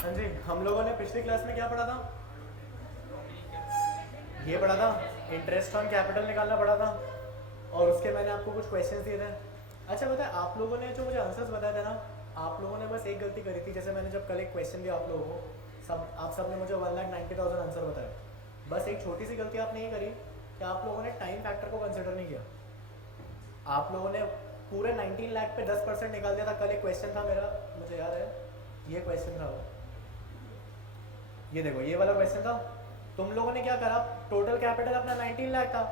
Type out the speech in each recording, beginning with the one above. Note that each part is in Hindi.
हाँ जी, हम लोगों ने पिछली क्लास में क्या पढ़ा था? ये पढ़ा था, इंटरेस्ट ऑन कैपिटल निकालना पड़ा था, और उसके मैंने आपको कुछ क्वेश्चंस दिए थे। अच्छा बताए, आप लोगों ने जो मुझे आंसर्स बताए थे ना, आप लोगों ने बस एक गलती करी थी। जैसे मैंने जब कल एक क्वेश्चन दिया आप लोगों को, आप सब ने मुझे 1,90,000 आंसर बताए। बस एक छोटी सी गलती आपने ये करी कि आप लोगों ने टाइम फैक्टर को कंसिडर नहीं किया। आप लोगों ने पूरे 19 लाख पे 10% निकाल दिया था। कल एक क्वेश्चन था मेरा, मुझे याद है, ये क्वेश्चन था वो, ये देखो ये वाला क्वेश्चन था। तुम लोगों ने क्या करा, टोटल कैपिटल अपना 19 लाख था,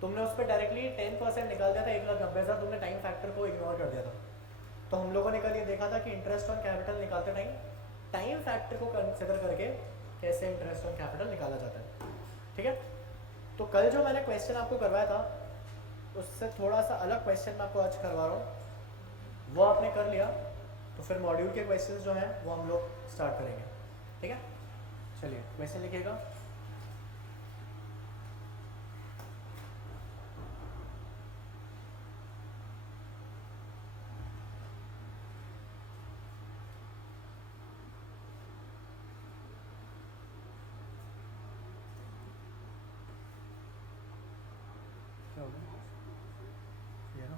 तुमने उस पर डायरेक्टली 10% निकाल दिया था, 1,90,000। तुमने टाइम फैक्टर को इग्नोर कर दिया था। तो हम लोगों ने कल ये देखा था कि इंटरेस्ट ऑन कैपिटल निकालते टाइम टाइम फैक्टर को कंसिडर करके कैसे इंटरेस्ट ऑन कैपिटल निकाला जाता है। ठीक है, तो कल जो मैंने क्वेश्चन आपको करवाया था उससे थोड़ा सा अलग क्वेश्चन मैं आपको आज करवा रहा हूँ, वो आपने कर लिया तो फिर मॉड्यूल के क्वेश्चंस जो हैं वो हम लोग स्टार्ट करेंगे। ठीक है, चलिए क्वेश्चन लिखिएगा। क्या होगा ये ना,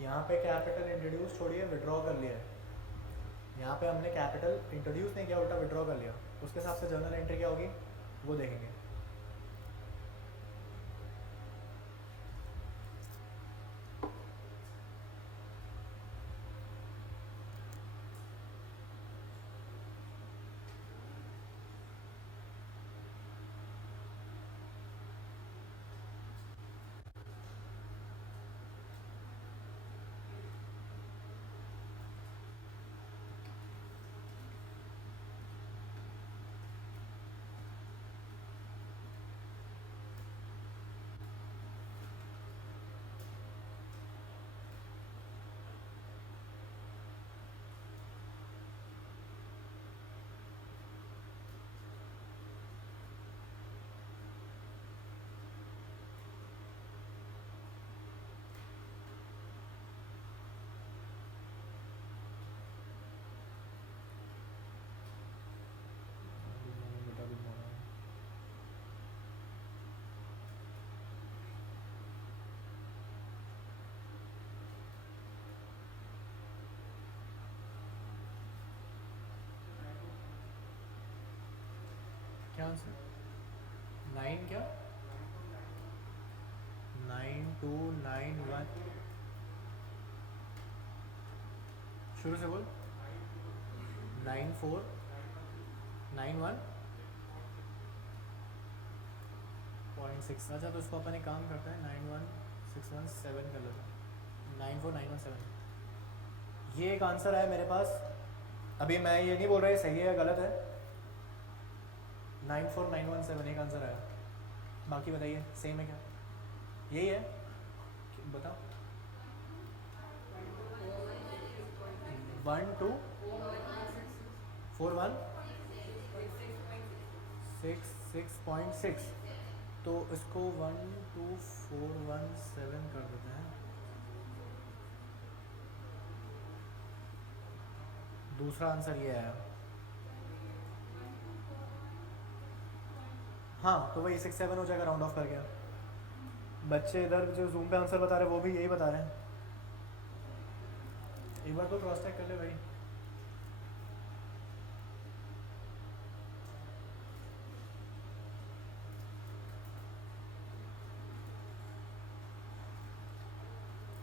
यहाँ पे कैपिटल इंट्रोड्यूस छोड़िए, विड्रॉ कर लिया है। यहाँ पे हमने कैपिटल इंट्रोड्यूस नहीं किया, उल्टा विड्रॉ कर लिया। उसके हिसाब से जर्नल एंट्री क्या होगी वो देखेंगे। क्या आंसर, 9 क्या, 9291, शुरू से बोल, 9491.6। अच्छा तो इसको अपन एक काम करते हैं, 91617 कर लेते हैं, 94917। ये एक आंसर आया मेरे पास। अभी मैं ये नहीं बोल रहा है सही है या गलत है, 94917 एक आंसर आया। बाकी बताइए सेम है क्या, यही है, बताओ। 124166.6, तो इसको 12417 कर देते हैं। दूसरा आंसर ये आया। हाँ तो वही 67 हो जाएगा राउंड ऑफ करके। बच्चे इधर जो जूम पे आंसर बता रहे हैं वो भी यही बता रहे हैं। एक बार तो क्रॉस चेक कर ले भाई।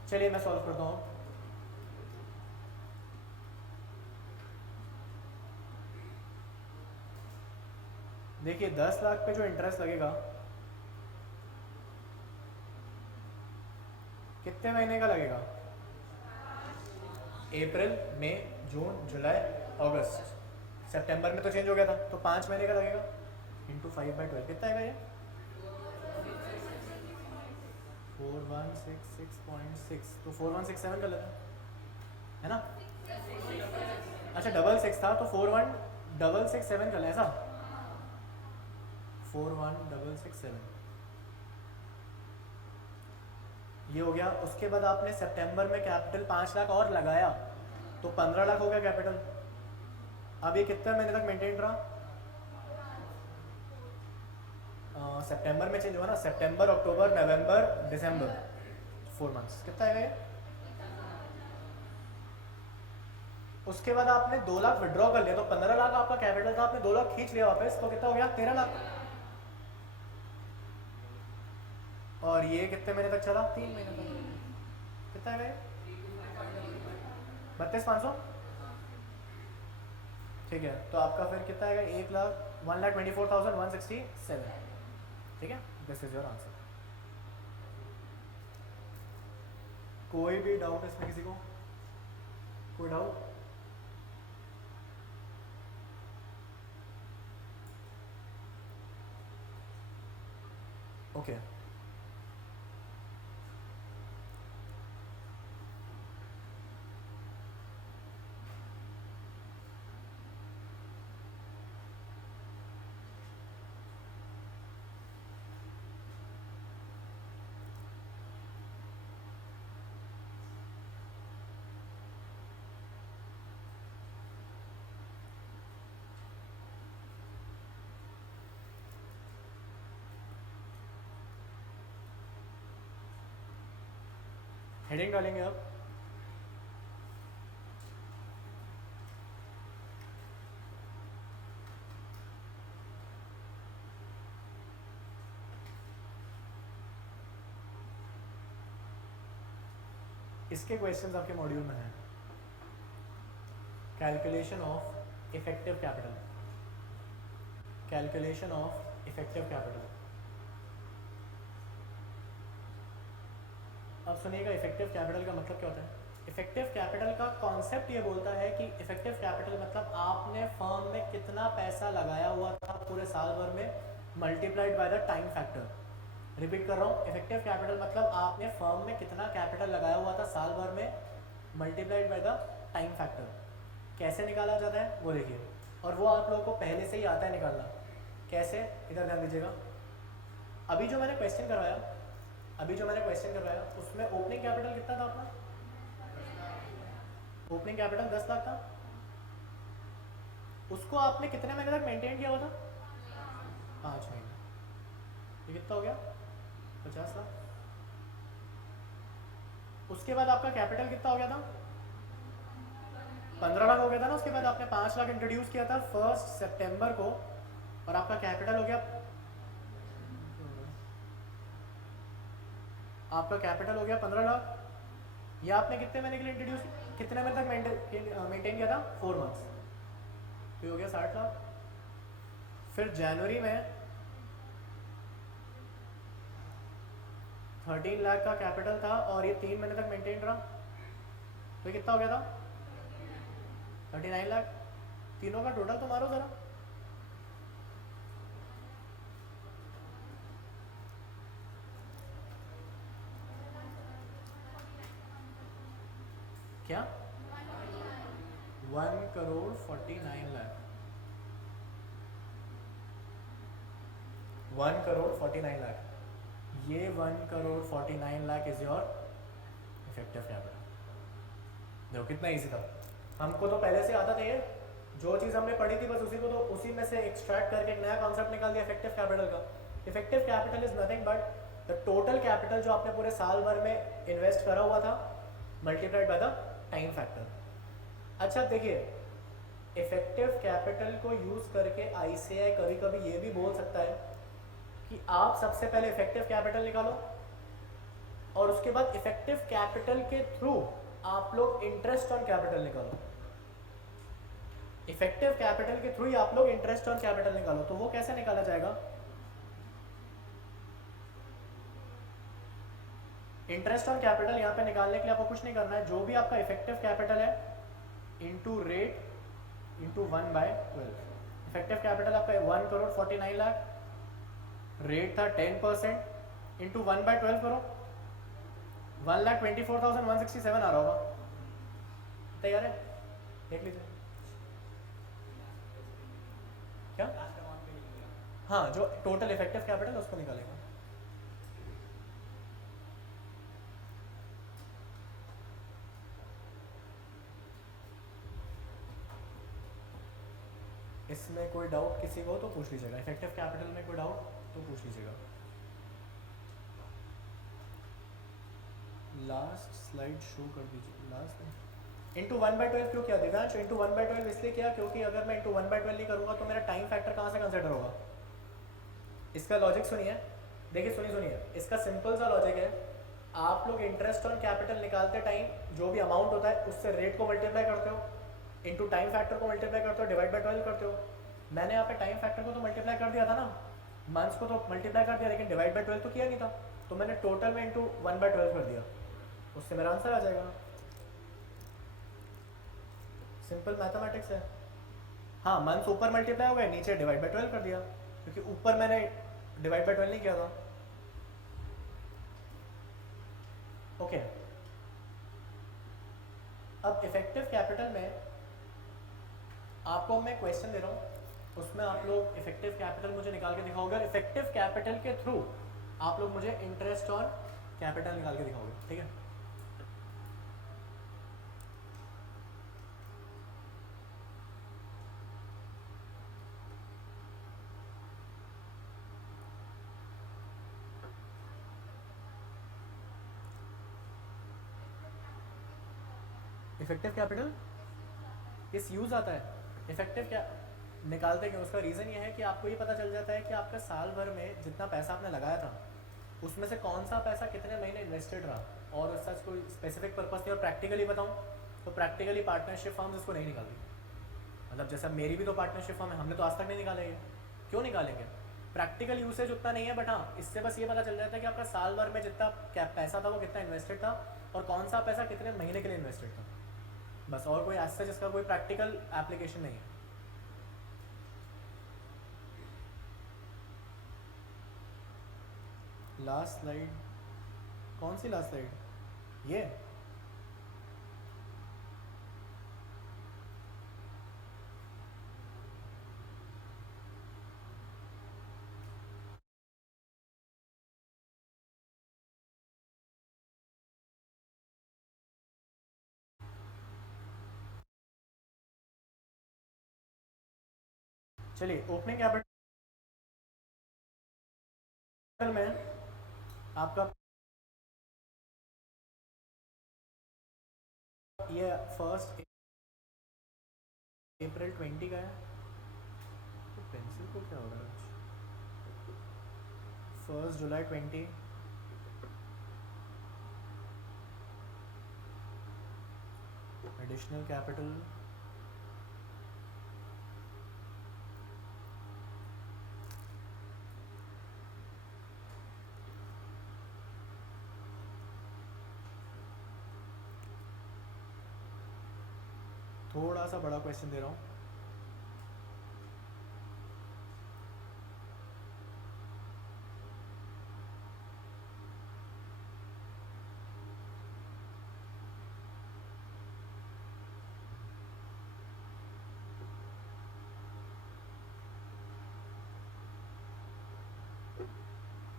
चलिए मैं सॉल्व करता हूँ। देखिए 10 लाख पे जो इंटरेस्ट लगेगा कितने महीने का लगेगा? अप्रैल, मई, जून, जुलाई, अगस्त, सितंबर में तो चेंज हो गया था, तो 5 महीने का लगेगा इंटू 5/12 कितना आएगा ये? 4166.6, तो 4167 कर लेते हैं, है ना? अच्छा 66 था तो 41667 कर लें, ऐसा 41667 ये हो गया। उसके बाद आपने सितंबर में कैपिटल 5 लाख और लगाया तो 15 लाख हो गया कैपिटल। अब ये कितने महीने तक मेंटेन रहा? सितंबर में चेंज हुआ ना, सितंबर, अक्टूबर, नवंबर, दिसंबर, 4 मंथ्स, कितना आएगा ये? उसके बाद आपने 2 लाख विड्रॉ कर लिया तो 15 लाख आपका कैपिटल था, आपने 2 लाख खींच लिया वापस, तो कितना हो गया? 13 लाख। और ये कितने महीने तक चला? 3 महीने तक। कितना है? 32,500। ठीक है, तो आपका फिर कितना आएगा? 1,24,167। ठीक है, दिस इज योर आंसर। कोई भी डाउट इसमें किसी को? कोई डाउट? ओके हेडिंग डालेंगे अब। इसके क्वेश्चंस आपके मॉड्यूल में हैं। Calculation of effective capital, calculation of effective capital. अब सुनिएगा, इफेक्टिव कैपिटल का मतलब क्या होता है? इफेक्टिव कैपिटल का कॉन्सेप्ट ये बोलता है कि इफेक्टिव कैपिटल मतलब आपने फर्म में कितना पैसा लगाया हुआ था पूरे साल भर में, multiplied by the time factor. Repeat कर रहा हूँ, इफेक्टिव कैपिटल मतलब आपने फर्म में कितना कैपिटल लगाया हुआ था साल भर में, multiplied by the time factor. कैसे निकाला जाता है वो देखिए, और वो आप लोगों को पहले से ही आता है निकालना। कैसे? इधर ध्यान दीजिएगा। अभी जो मैंने क्वेश्चन करवाया उसमें ओपनिंग कैपिटल कितना था अपना? ओपनिंग कैपिटल 10 लाख था। उसको आपने कितने महीने तक मेंटेन किया हुआ था? 5 महीने। ये कितना हो गया? 50 लाख। उसके बाद आपका कैपिटल कितना हो गया था? 15 लाख हो गया था ना। उसके बाद आपने 5 लाख इंट्रोड्यूस किया था 1 सितंबर को, और आपका कैपिटल हो गया, आपका कैपिटल हो गया 15 लाख। ये आपने कितने महीने के लिए इंट्रोड्यूस, कितने महीने तक मेंटेन किया था? 4 मंथ्स। तो हो गया 60 लाख। फिर जनवरी में 13 लाख का कैपिटल था और ये 3 महीने तक मेंटेन रहा, तो कितना हो गया था? 39 लाख। तीनों का टोटल तो मारो जरा। क्या? 1,49 लाख। 1,49 लाख। ये 1,49 lakh is your effective capital. देखो कितना इजी था, हमको तो पहले से आता था ये, जो चीज़ हमने पढ़ी थी बस उसी को तो उसी में से एक्सट्रैक्ट करके एक नया कॉन्सेप्ट निकाल दिया इफेक्टिव कैपिटल का। Effective capital is nothing but the total capital जो आपने पूरे साल भर में इन्वेस्ट करा हुआ था, multiplied by the time factor. अच्छा देखिए, इफेक्टिव कैपिटल को यूज़ करके आईसीआई कभी कभी ये भी बोल सकता है कि आप सबसे पहले इफेक्टिव कैपिटल निकालो और उसके बाद इफेक्टिव कैपिटल के थ्रू आप लोग इंटरेस्ट ऑन कैपिटल निकालो। इफेक्टिव कैपिटल के थ्रू ही आप लोग इंटरेस्ट ऑन कैपिटल निकालो, तो वो कैसे निकाला जाएगा? इंटरेस्ट ऑन कैपिटल यहाँ पे निकालने के लिए आपको कुछ नहीं करना है, जो भी आपका इफेक्टिव कैपिटल है into rate into 1/12। Effective capital आपका 1,49,00,000, रेट था 10%, इंटू 1/12 करो, 1,24,167 आ रहा होगा। तैयार है? देख लीजिए क्या। हाँ, जो टोटल इफेक्टिव कैपिटल उसको निकालेगा। इसमें कोई डाउट किसी को तो पूछ लीजिएगा, इफेक्टिव कैपिटल में कोई डाउट तो पूछ लीजिएगा। लास्ट स्लाइड शो कर दीजिए, लास्ट इंटू 1/12 क्यों किया दिव्यांश? इंटू 1/12 इसलिए किया क्योंकि अगर मैं इंटू 1/12 नहीं करूँगा तो मेरा टाइम फैक्टर कहाँ से कंसिडर होगा। इसका लॉजिक सुनिए, देखिए सुनिए, इसका सिंपल सा लॉजिक है, आप लोग इंटरेस्ट ऑन कैपिटल निकालते टाइम जो भी अमाउंट होता है उससे रेट को मल्टीप्लाई करते हो, इंटू टाइम फैक्टर को मल्टीप्लाई करते हो, डिवाइड बाय 12 करते हो। मैंने यहाँ पे टाइम फैक्टर को तो मल्टीप्लाई कर दिया था ना, मंथ्स को तो मल्टीप्लाई कर दिया, लेकिन डिवाइड बाय 12 तो किया नहीं था, तो मैंने टोटल में इंटू 1/12 कर दिया, उससे मेरा आंसर आ जाएगा। सिंपल मैथमेटिक्स है। हाँ, मंथ्स ऊपर मल्टीप्लाई हो गए, नीचे डिवाइड बाय 12 कर दिया, क्योंकि ऊपर मैंने डिवाइड बाय 12 नहीं किया था। ओके, अब इफेक्टिव कैपिटल में आपको मैं क्वेश्चन दे रहा हूँ, उसमें आप लोग इफेक्टिव कैपिटल मुझे निकाल के दिखाओगे, इफेक्टिव कैपिटल के थ्रू आप लोग मुझे इंटरेस्ट ऑन कैपिटल निकाल के दिखाओगे, ठीक है। इफेक्टिव कैपिटल किस यूज़ आता है? इफेक्टिव क्या निकालते क्यों? उसका रीज़न ये है कि आपको ये पता चल जाता है कि आपका साल भर में जितना पैसा आपने लगाया था उसमें से कौन सा पैसा कितने महीने इन्वेस्टेड रहा, और सच कोई स्पेसिफिक पर्पस नहीं। और प्रैक्टिकली बताऊँ तो प्रैक्टिकली पार्टनरशिप फर्म्स इसको नहीं निकालती, मतलब जैसा मेरी भी तो पार्टनरशिप फर्म है, हमने तो आज तक नहीं निकालेंगे। क्यों निकालेंगे? प्रैक्टिकल यूसेज उतना नहीं है, बट हाँ इससे बस ये पता चल जाता है कि आपका साल भर में जितना क्या पैसा था वो कितना इन्वेस्टेड था, और कौन सा पैसा कितने महीने के लिए इन्वेस्टेड था, बस। और कोई ऐसा जिसका कोई प्रैक्टिकल एप्लीकेशन नहीं है। लास्ट स्लाइड कौन सी लास्ट स्लाइड? ये चलिए, ओपनिंग कैपिटल में आपका ये 1 अप्रैल 20 का है, तो पेंसिल को क्या हो रहा है आज? 1 जुलाई 20, एडिशनल कैपिटल थोड़ा सा बड़ा क्वेश्चन दे रहा हूँ।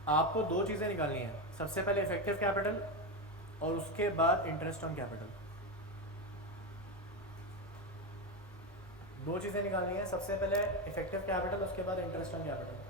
आपको दो चीज़ें निकालनी है, सबसे पहले इफेक्टिव कैपिटल और उसके बाद इंटरेस्ट ऑन कैपिटल। दो चीज़ें निकालनी है, सबसे पहले इफेक्टिव कैपिटल, उसके बाद इंटरेस्ट ऑन कैपिटल।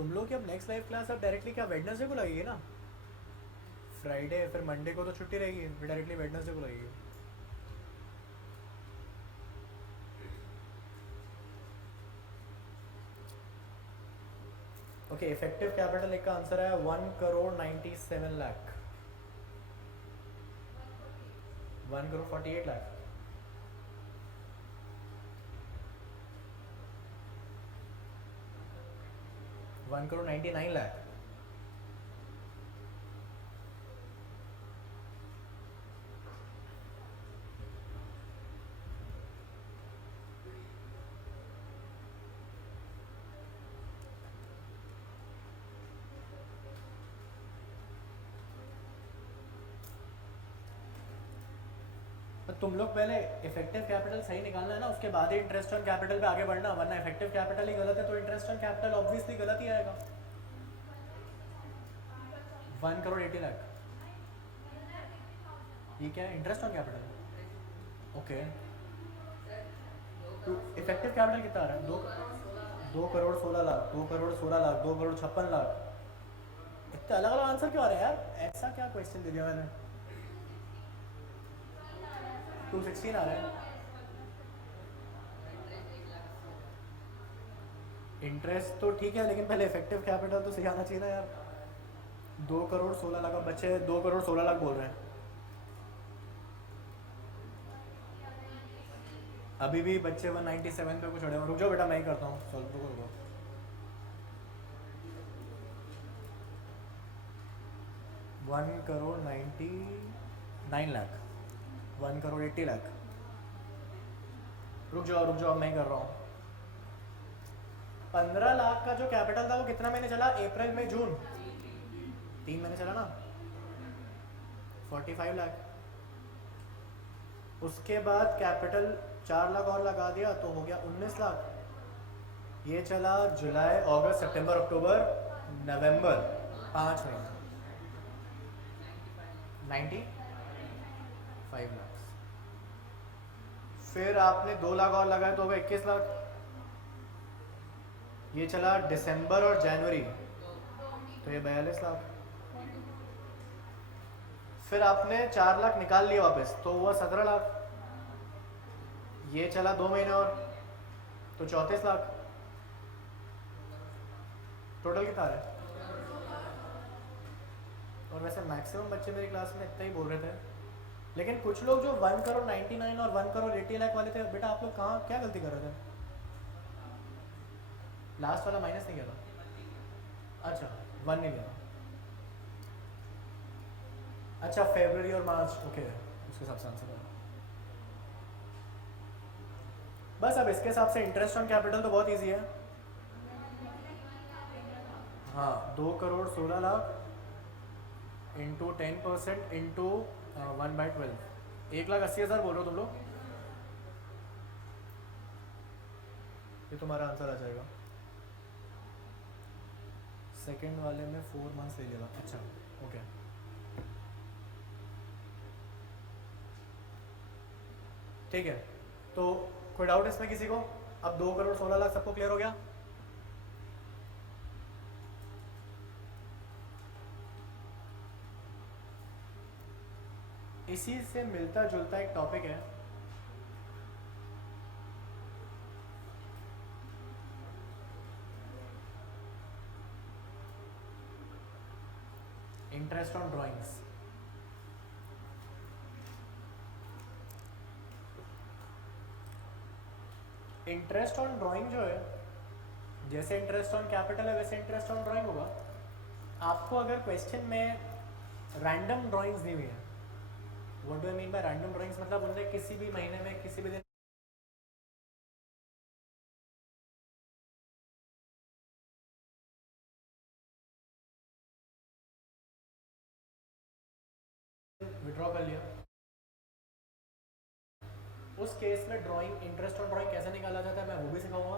तुम लोग की अब नेक्स्ट लाइव क्लास अब डायरेक्टली क्या वेडनेसडे को लगेगी ना? फ्राइडे फिर मंडे को तो छुट्टी रहेगी, फिर डायरेक्टली वेडनेसडे को लगेगी। ओके, इफेक्टिव कैपिटल एक का आंसर है 1,97,00,000। 1,48,00,000। 1,99,00,000। तो तुम लोग पहले इफेक्टिव कैपिटल सही निकालना है ना, उसके बाद ही इंटरेस्ट ऑन कैपिटल पे आगे बढ़ना, वरना इफेक्टिव कैपिटल ही गलत है तो इंटरेस्ट ऑन कैपिटल ऑब्वियसली गलत ही आएगा। 1,80,00,000 ये क्या है? Interest on capital. ओके, तो इफेक्टिव कैपिटल कितना आ रहा है? 2,16,00,000, 2,16,00,000, 2,56,00,000। इतने अलग अलग आंसर क्यों आ रहे हैं यार? ऐसा क्या क्वेश्चन दे दिया मैंने? 216 आ रहा है। इंटरेस्ट तो ठीक है, लेकिन पहले इफेक्टिव कैपिटल तो सही आना चाहिए ना यार। 2,16,00,000 बच्चे 2,16,00,000 बोल रहे हैं। अभी भी बच्चे 197 पे कुछ अड़े हुए। रुक जाओ बेटा, मैं ही करता हूँ सॉल्व। रुको रुको। 1,99,00,000, 1,80,00,000। रुक जाओ मैं ही कर रहा हूँ। 15 लाख का जो कैपिटल था वो कितना महीने चला? अप्रैल मई जून, 3 महीने चला ना। 45 लाख। उसके बाद कैपिटल 4 लाख और लगा दिया तो हो गया 19 लाख। ये चला जुलाई, अगस्त, सितंबर, अक्टूबर, नवंबर, 5 महीने, 95 लाख। फिर आपने 2 लाख और लगाए तो हो गया 21 लाख। ये चला दिसंबर और जनवरी, तो ये 42 लाख। फिर आपने 4 लाख निकाल लिए वापस तो हुआ 17 लाख। ये चला 2 महीने और, तो 34 लाख। टोटल कितना है? और वैसे मैक्सिमम बच्चे मेरी क्लास में इतना ही बोल रहे थे, लेकिन कुछ लोग जो 1,99,00,000 और 1,80,00,000 वाले थे, बेटा आप लोग कहाँ क्या गलती कर रहे थे? लास्ट वाला माइनस नहीं किया था? अच्छा, 1 नहीं लिया। अच्छा, फरवरी और मार्च, ओके, उसके हिसाब से आंसर है। बस अब इसके हिसाब से इंटरेस्ट ऑन कैपिटल तो बहुत इजी है। हाँ, 2,16,00,000 इंटू 10% इंटू 1/12, 1,80,000 बोल रहे हो तुम लोग। ये तुम्हारा आंसर आ जाएगा। सेकेंड वाले में 4 मंथ्स ले लिया। अच्छा, ओके। ठीक है, तो कोई डाउट इसमें किसी को? अब 2,16,00,000 सबको क्लियर हो गया? इसी से मिलता जुलता एक टॉपिक है, interest on drawings. Interest on drawing जो है, जैसे इंटरेस्ट ऑन कैपिटल है वैसे इंटरेस्ट ऑन ड्राइंग होगा। आपको अगर क्वेश्चन में रैंडम ड्राइंग्स दी हुई है, what do I mean by random drawings? मतलब उनने किसी भी महीने में किसी भी दिन विड्रॉ कर लिया, उस केस में ड्राइंग, इंटरेस्ट ऑन ड्राइंग कैसे निकाला जाता है मैं वो भी सिखाऊंगा।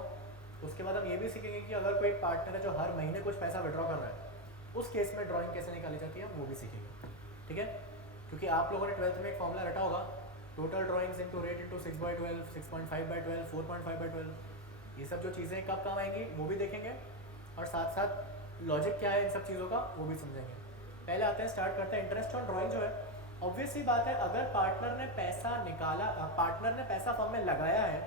उसके बाद हम ये भी सीखेंगे कि अगर कोई पार्टनर है जो हर महीने कुछ पैसा विड्रॉ कर रहा है, उस केस में ड्राइंग कैसे निकाली जाती है वो भी सीखेंगे। ठीक है, क्योंकि आप लोगों ने 12th में एक फॉर्मूला रटा होगा, total drawings into rate into 6/12, 6.5/12, 4.5/12। ये सब जो चीज़ें कब काम आएंगी वो भी देखेंगे। और साथ साथ लॉजिक क्या है इन सब चीज़ों का वो भी समझेंगे। पहले आते हैं, स्टार्ट करते हैं। इंटरेस्ट ऑन ड्राइंग जो है, ऑब्वियस सी बात है, अगर पार्टनर ने पैसा निकाला, पार्टनर ने पैसा फॉर्म में लगाया है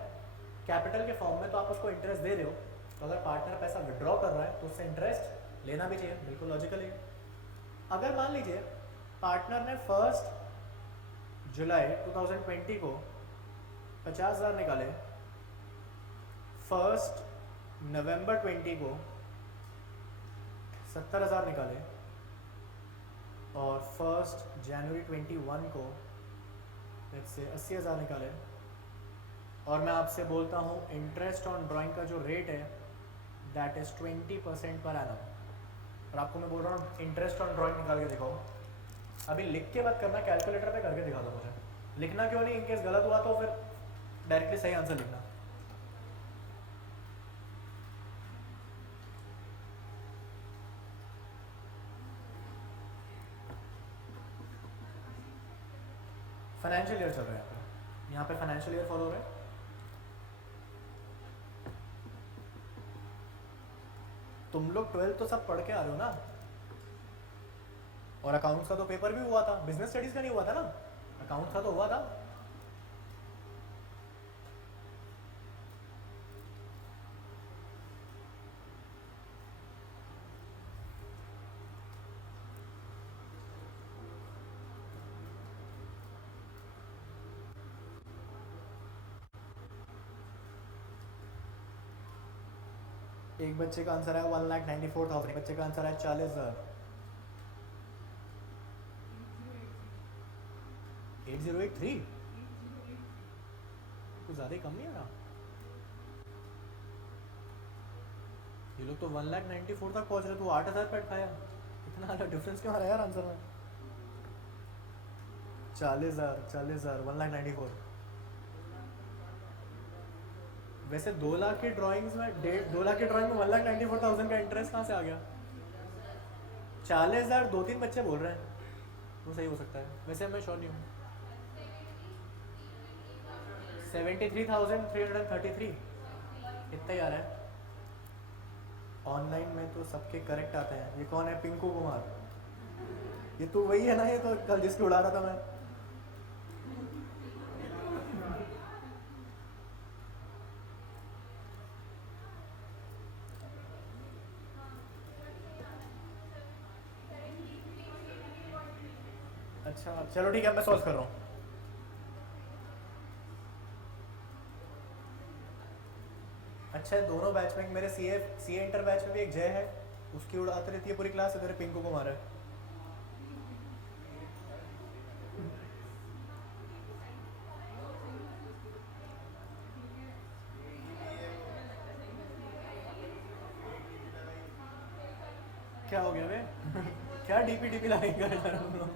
कैपिटल के फॉर्म में, तो आप उसको इंटरेस्ट दे रहे हो। तो अगर पार्टनर पैसा विड्रॉ कर रहा है तो उससे इंटरेस्ट लेना भी चाहिए, बिल्कुल लॉजिकल है। अगर मान लीजिए पार्टनर ने 1 जुलाई 2020 को 50,000 निकाले, 1 नवंबर 20 को 70,000 निकाले, और 1 जनवरी 21 को से 80,000 निकाले, और मैं आपसे बोलता हूँ इंटरेस्ट ऑन ड्राइंग का जो रेट है दैट इज़ 20% पर एनम, और आपको मैं बोल रहा हूँ इंटरेस्ट ऑन ड्राइंग निकाल के दिखाओ। अभी लिख के मत करना, कैलकुलेटर पे करके दिखा दो मुझे। लिखना क्यों नहीं, इनकेस गलत हुआ तो फिर डायरेक्टली सही आंसर लिखना। फाइनेंशियल ईयर चल रहा है यहाँ पे फाइनेंशियल ईयर फॉलो हो रहा है। तुम लोग 12th तो सब पढ़ के आ रहे हो ना, और अकाउंट्स का तो पेपर भी हुआ था, बिजनेस स्टडीज का नहीं हुआ था ना, अकाउंट्स का तो हुआ था। एक बच्चे का आंसर है 1,94,000, एक बच्चे का आंसर है 40,000। 8083 कुछ ज़्यादा ही कम नहीं आ रहा। ये लोग तो 1,94,000 तक पहुंच रहे, तो 8,000 पे खाया। इतना ज़्यादा डिफरेंस क्यों आ रहा है यार आंसर में? 40,000 1,94,000। वैसे 2 लाख की ड्राइंग्स में 2 लाख की ड्राइंग में 1,94,000 का इंटरेस्ट कहाँ से आ गया? 40,000 2-3 बच्चे बोल रहे हैं, वो सही हो सकता है, वैसे मैं श्योर नहीं हूँ। 73,333 इतना ही आ रहा है। ऑनलाइन में तो सबके करेक्ट आते हैं। ये कौन है? पिंकू कुमार। ये तो वही है ना, ये तो कल जिसको उड़ा रहा था मैं। अच्छा चलो ठीक है, मैं सॉल्व कर रहा हूँ। अच्छा दोनों बैच में, मेरे सी इंटर बैच में भी एक जय है, उसकी उड़ाते रहती है पूरी क्लास, इधर पिंकू कुमार है। क्या हो गया बे? क्या डीपी डीपी लगाएंगे इधर हम लोग?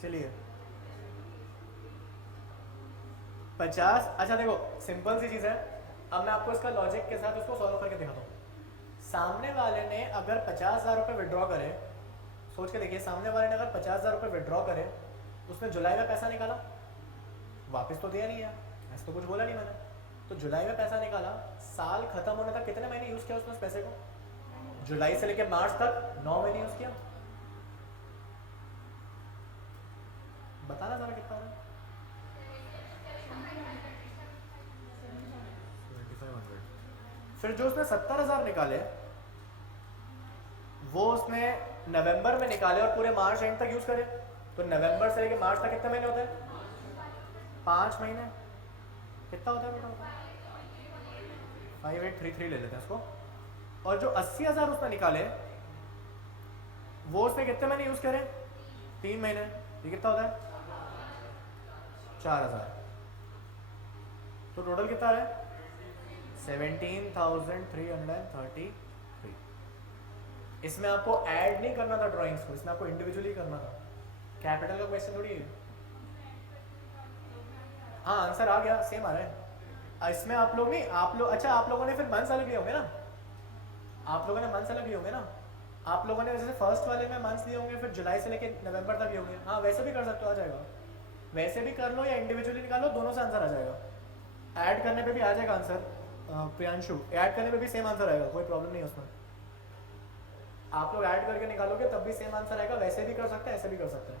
चलिए 50। अच्छा देखो सिंपल सी चीज़ है, अब मैं आपको इसका लॉजिक के साथ उसको सॉल्व करके दिखाता हूँ। सामने वाले ने अगर 50,000 रुपये विड्रॉ करे, सोच के देखिए, सामने वाले ने अगर 50,000 रुपये विड्रॉ करे, उसने जुलाई में पैसा निकाला, वापस तो दिया नहीं है, ऐसा तो कुछ बोला नहीं मैंने, तो जुलाई में पैसा निकाला, साल खत्म होने तक कितने महीने यूज़ किया उसने उस पैसे को? जुलाई से लेकर मार्च तक 9 महीने यूज़ किया। बताना ज़रा कितना है? 2500। फिर जो उसने 70,000 निकाले वो उसने नवंबर में निकाले और पूरे मार्च एंड तक यूज करे, तो नवंबर से लेकर मार्च तक कितने महीने होते हैं? 5 महीने। कितना होता है बेटा? 5833 ले लेते हैं इसको। और जो 80,000 उसने निकाले वो उसने कितने महीने यूज करे? 3 महीने। ये कितना होता है? 4,000। तो टोटल कितना है? 17,333। इसमें आपको ऐड नहीं करना था ड्राइंग्स को, इसमें आपको इंडिविजुअली करना था। कैपिटल का क्वेश्चन थोड़ी है। हाँ आंसर आ गया, सेम आ रहा है। इसमें आप लोग नहीं, आप लोग, अच्छा आप लोगों ने फिर मंथ्स अलग लिए होंगे ना, आप लोगों ने मंथ्स अलग लिए होंगे ना। आप लोगों ने जैसे फर्स्ट वाले में मंथ्स लिए होंगे, फिर जुलाई से लेके नवंबर तक ही होंगे। हाँ वैसे भी कर सकते हो, आ जाएगा। वैसे भी कर लो या इंडिविजुअली निकालो, दोनों से आंसर आ जाएगा। ऐड करने पे भी आ जाएगा आंसर। प्रियांशु, ऐड करने पे भी सेम आंसर आएगा, कोई प्रॉब्लम नहीं है उसमें। आप लोग ऐड करके निकालोगे तब भी सेम आंसर आएगा। वैसे भी कर सकते हैं, ऐसे भी कर सकते हैं।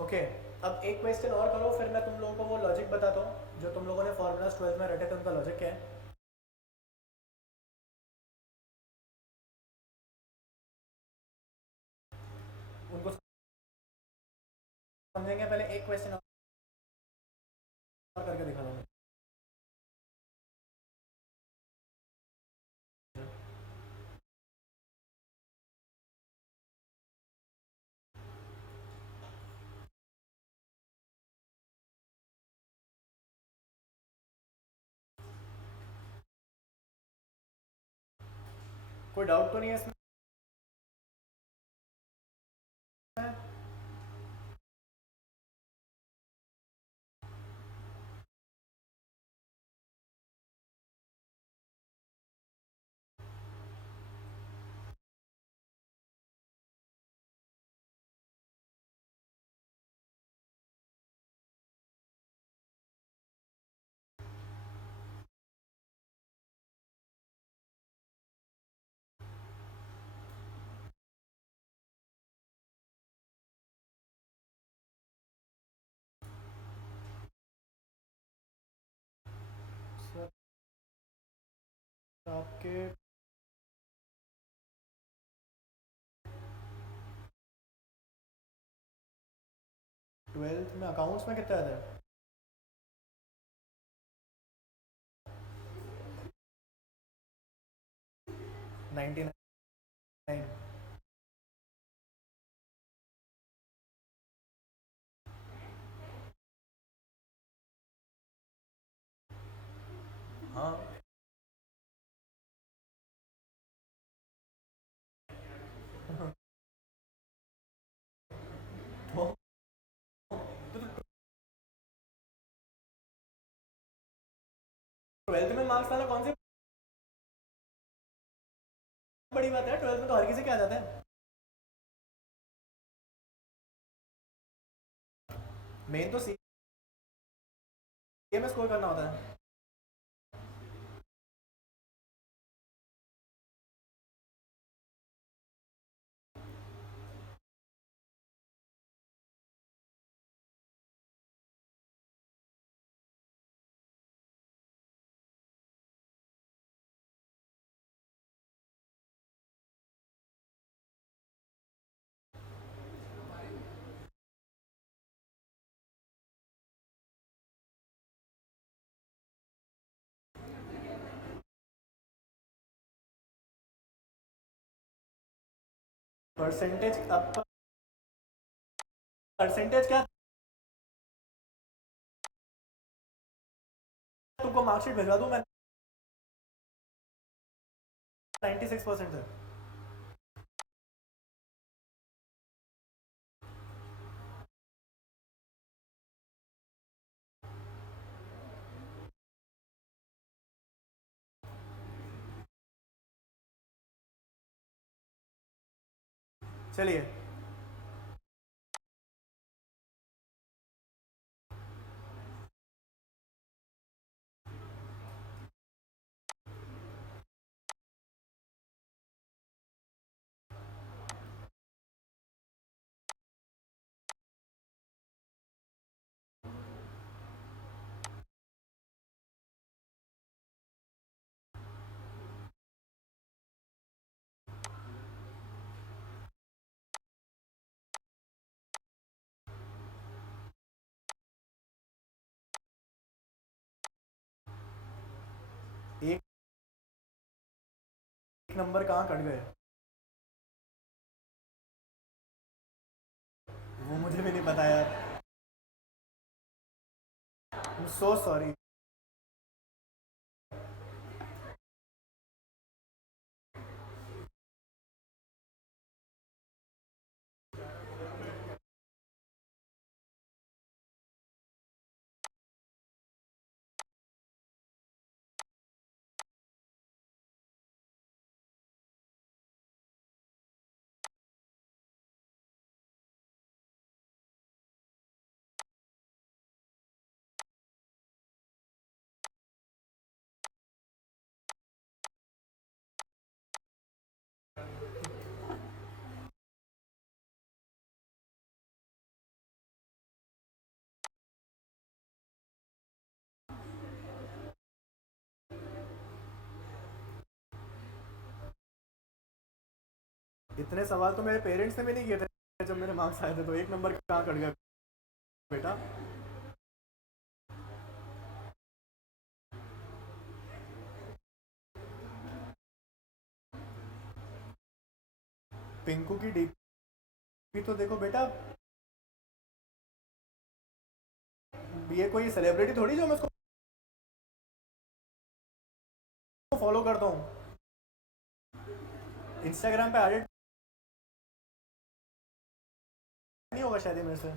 ओके, अब एक क्वेश्चन और करो, फिर मैं तुम लोगों को वो लॉजिक बताता हूँ जो तुम लोगों ने फॉर्मूलाज 12 में रटे थे, उनका लॉजिक क्या है उनको समझेंगे। पहले एक क्वेश्चन और करके दिखा दूंगा। कोई डाउट तो नहीं है इसमें? सर आपके 12th में अकाउंट्स में कितना आता है? 99। हाँ तो 12th में मार्क्स लाना कौन सी बड़ी बात है? 12th में तो हर किसी के आ जाते हैं। मेन तो सी में स्कोर करना होता है। परसेंटेज, अब परसेंटेज क्या, तुमको मार्कशीट भिजवा दूँ मैं? 96% है। चलिए, एक नंबर कहाँ कट गए वो मुझे भी नहीं पता यार। So sorry. इतने सवाल तो मेरे पेरेंट्स ने भी नहीं किए थे जब मेरे मार्क्स आए थे, तो एक नंबर कहाँ कट गया बेटा। पिंकू की डीपी तो देखो बेटा, ये कोई सेलिब्रिटी थोड़ी जो मैं उसको फॉलो करता हूँ। इंस्टाग्राम पे एडिट नहीं होगा शायद ये मेरे से।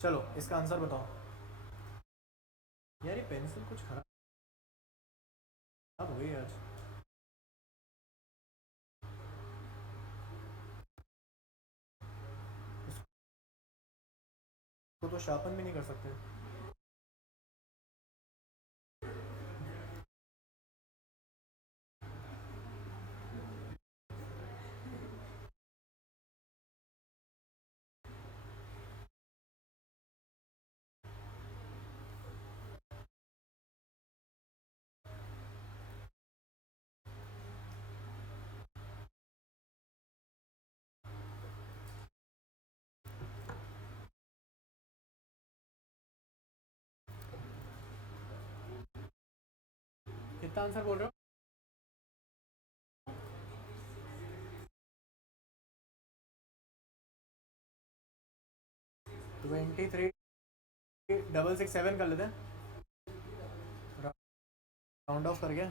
चलो इसका आंसर बताओ। यार ये पेंसिल कुछ खराब हो गई आज। इसको तो शार्पन भी नहीं कर सकते। कितना आंसर बोल रहे 23,667 कर लेते हैं राउंड ऑफ करके।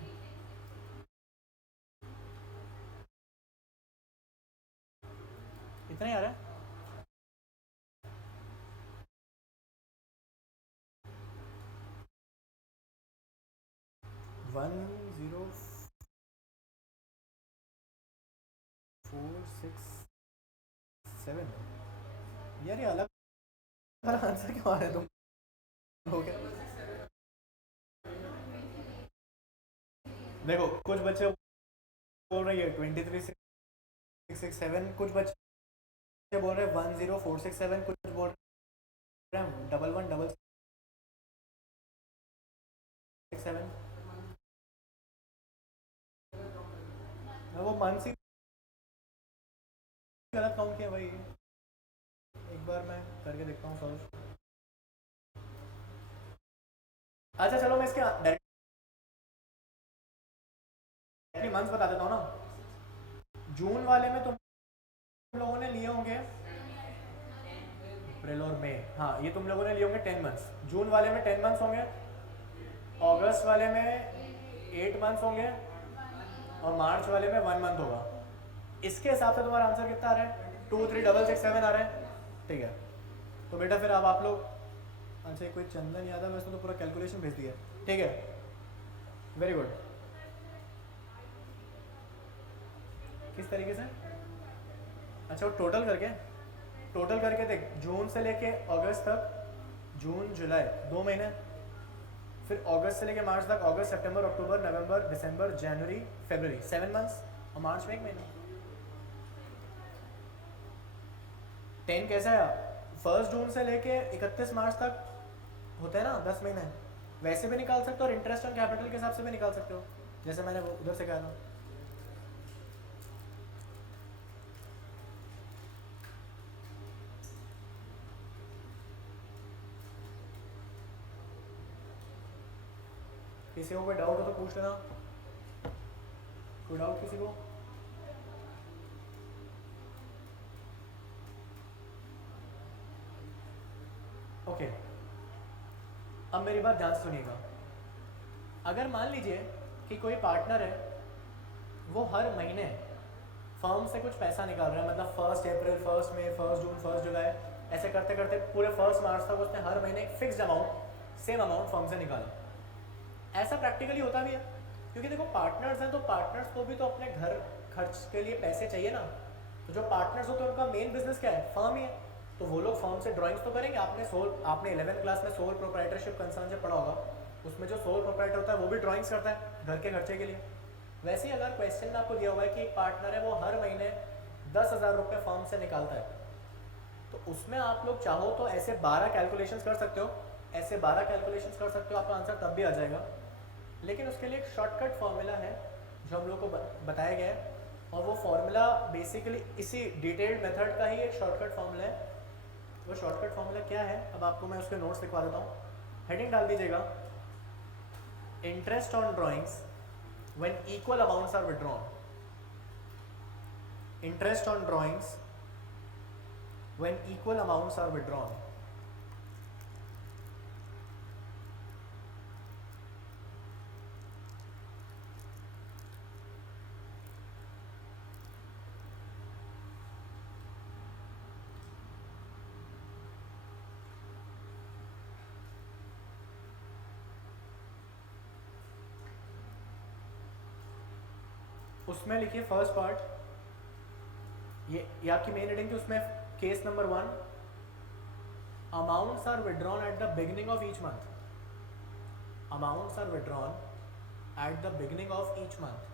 इतना ही आ रहा है। 10467। यार ये अलग अलग आंसर क्यों आ रहे हैं तुम हो गया। देखो कुछ बच्चे बोल रहे हैं 23,667, कुछ बच्चे बोल रहे हैं 10467, कुछ बोल रहे हैं 11,167। वो मानसी गलत काउंट किया भाई। एक बार मैं करके देखता हूँ सॉल्व। अच्छा चलो मैं इसके डायरेक्टली मंथ्स बता देता हूँ ना। जून वाले में तुम लोगों ने लिए होंगे अप्रैल और मई, हाँ ये तुम लोगों ने लिए होंगे 10 मंथ्स। जून वाले में 10 मंथ्स होंगे, अगस्त वाले में 8 मंथ्स होंगे, और मार्च वाले में 1 मंथ होगा। इसके हिसाब से तुम्हारा आंसर कितना आ रहा है? 23,667 आ रहा है। ठीक है, तो बेटा फिर अब आप लोग, अच्छा कोई चंदन यादव, वैसे तो पूरा कैलकुलेशन भेज दिया। ठीक है, वेरी गुड। किस तरीके से? अच्छा वो टोटल करके देख, जून से लेके अगस्त तक, जून जुलाई 2 महीने, फिर अगस्त से लेके मार्च तक, अगस्त सितंबर अक्टूबर नवंबर दिसंबर जनवरी फरवरी 7 मंथ्स, और मार्च में 1 महीना। 10 कैसा है? 1 जून से लेके 31 मार्च तक होते हैं ना 10 महीने। वैसे भी निकाल सकते हो और इंटरेस्ट ऑन कैपिटल के हिसाब से भी निकाल सकते हो, जैसे मैंने उधर से कहा था। किसी को कोई डाउट हो तो पूछ लेना। कोई डाउट किसी को? ओके, अब मेरी बात ध्यान से सुनिएगा। अगर मान लीजिए कि कोई पार्टनर है, वो हर महीने फर्म से कुछ पैसा निकाल रहा है, मतलब 1 अप्रैल, 1 मई, 1 जून, 1 जुलाई, ऐसे करते करते पूरे 1 मार्च तक उसने हर महीने एक fixed amount, same amount firm से निकाला। ऐसा प्रैक्टिकली होता भी है, क्योंकि देखो पार्टनर्स हैं तो पार्टनर्स को भी तो अपने घर खर्च के लिए पैसे चाहिए ना। तो जो पार्टनर्स होते हैं उनका मेन बिजनेस क्या है, फर्म ही है। तो वो लोग फर्म से ड्राइंग्स तो करेंगे। आपने 11th क्लास में सोल प्रोप्राइटरशिप कंसर्न से पढ़ा होगा, उसमें जो सोल प्रोप्राइटर होता है वो भी ड्राइंग्स करता है घर के खर्चे के लिए। वैसे ही अगर क्वेश्चन में आपको दिया हुआ है कि एक पार्टनर है वो हर महीने 10,000 रुपये फर्म से निकालता है, तो उसमें आप लोग चाहो तो ऐसे 12 कैलकुलेशंस कर सकते हो, ऐसे 12 कैलकुलेशंस कर सकते हो, आपका आंसर तब भी आ जाएगा। लेकिन उसके लिए एक शॉर्टकट फॉर्मूला है जो हम लोग को बताया गया है, और वो फॉर्मूला बेसिकली इसी डिटेल्ड मेथड का ही एक शॉर्टकट फॉर्मूला है। वो शॉर्टकट फॉर्मूला क्या है, अब आपको मैं उसके नोट्स लिखवा देता हूँ। हेडिंग डाल दीजिएगा, interest on drawings when equal amounts are withdrawn. Interest on drawings when equal amounts are withdrawn. उसमें लिखिए फर्स्ट पार्ट, ये आपकी मेन हेडिंग थी, उसमें case number 1, amounts are withdrawn at the beginning of each month. Amounts are withdrawn at the beginning of each month.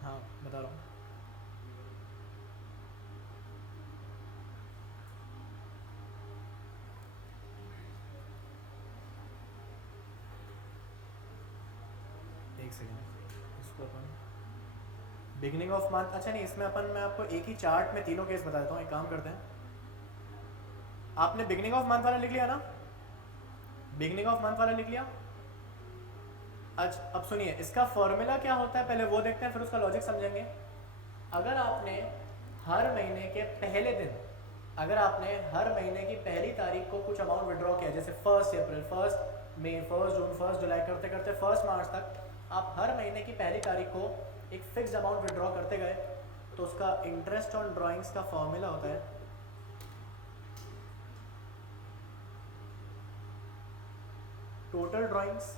हाँ बता रहा हूँ। एक सेकेंड, इसको अपन बिगिनिंग ऑफ मंथ, अच्छा नहीं, इसमें अपन मैं आपको एक ही चार्ट में तीनों केस बता देता हूँ। एक काम करते हैं, आपने बिगिनिंग ऑफ मंथ वाला लिख लिया ना, बिगिनिंग ऑफ मंथ वाला लिख लिया। अच्छा अब सुनिए, इसका फॉर्मूला क्या होता है पहले वो देखते हैं, फिर उसका लॉजिक समझेंगे। अगर आपने हर महीने के पहले दिन, अगर आपने हर महीने की पहली तारीख को कुछ अमाउंट विड्रॉ किया, जैसे 1 अप्रैल, 1 मई, 1 जून, 1 जुलाई करते करते 1 मार्च तक आप हर महीने की पहली तारीख को एक फिक्स अमाउंट विड्रॉ करते गए, तो उसका इंटरेस्ट ऑन ड्राइंग्स का फॉर्मूला होता है टोटल ड्राइंग्स